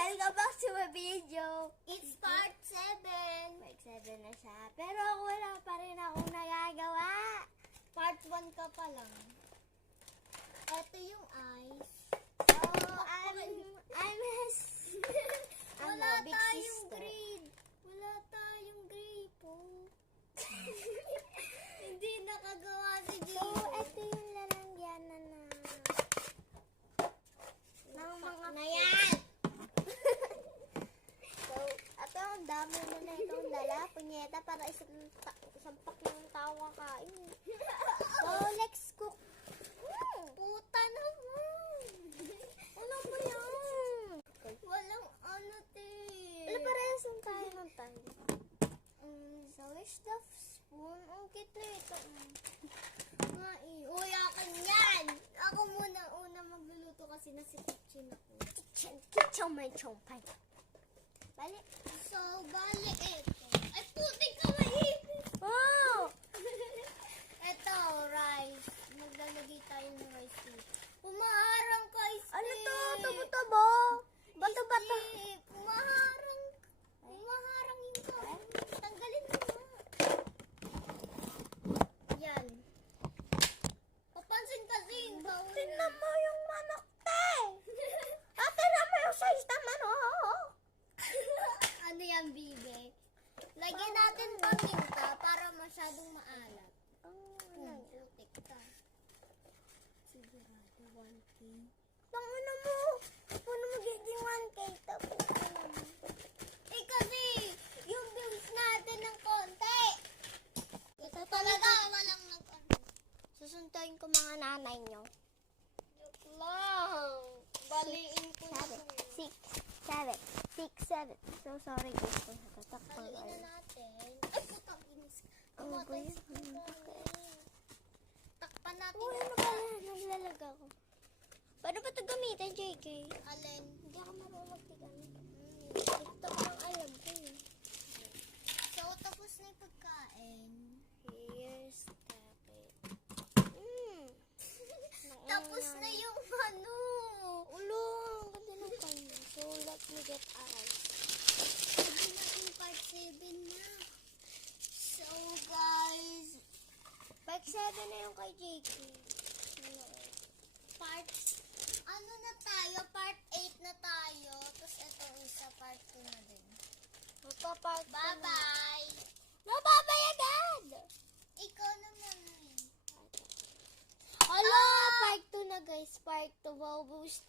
Welcome back to my video. It's part 7. Part 7 na siya. Pero wala pa rin akong nagagawa. Part 1 ka pa lang. Ito yung eyes. So, I'm his... Wala big tayong sister. grade. Wala tayong grade po. Hindi nakagawa si So, Gio. ito yung lalangyanan ng mga na yan. So, ito ang dami mo na itong dala. Punyeta para isang pak ng tawa kain. So, let's cook. Puta naman. Ano ba yan? Walang ano, te. Ano parehas yung tayo ng tayo? So, where's the spoon? Ang cute na ito. Uy, akin yan. Ako muna una magluluto kasi nasa kitchen ako. Kitchen may chompay. Bali. So, bali ito. Ay, putik ka maipis. Oh! Ito, rice. Maglalagay tayo ng rice dito. Pumaharang ka, Steve. Ano to? Tubo-tubo? Bato-bato. Steve, pumaharang. Pumaharang yung ka. Tanggalin mo na. Yan. Papansin kasi yung bawal. Tingnan mo yung manok, te! Tingnan mo yung size ng manok! Ano yan, bibe? Lagyan natin paminta para masyadong maalat. Putik ka. Sigurado 1K. Tangina mo! Paano magiging 1K tapos ano mo? Eh kasi, yung views natin ng konti. Ito talaga, walang nag-ano. Susuntuin ko mga nanay nyo. Joke lang. Baliin ko na. 6, 7, 6, 7. So sorry guys kung natatakpan Baliin kayo. na natin. Ay, putang inis. Ang Tumatay guys, sa pagkain. Takpan natin. Uy, ano ba yan? Naglalaga ko. Paano ba ito gamitin, JK? Alin? Hindi ako marunong magtigamit. Ito ko lang alam ko eh. So, tapos na yung pagkain. Here's tapit. Tapos na yung ano. Ulo, ang ganda ng kanya. So, let me get out. Sabi natin part 7 na. So, guys. Part 7 na yung kay JK. Part, ano na tayo? Part 8 na tayo. Tapos ito isa, part 2 na din. Magpa-part 2 na. Bye-bye! Mababay agad! Ikaw naman eh. Hala, part 2 na guys. Part 2. Maubos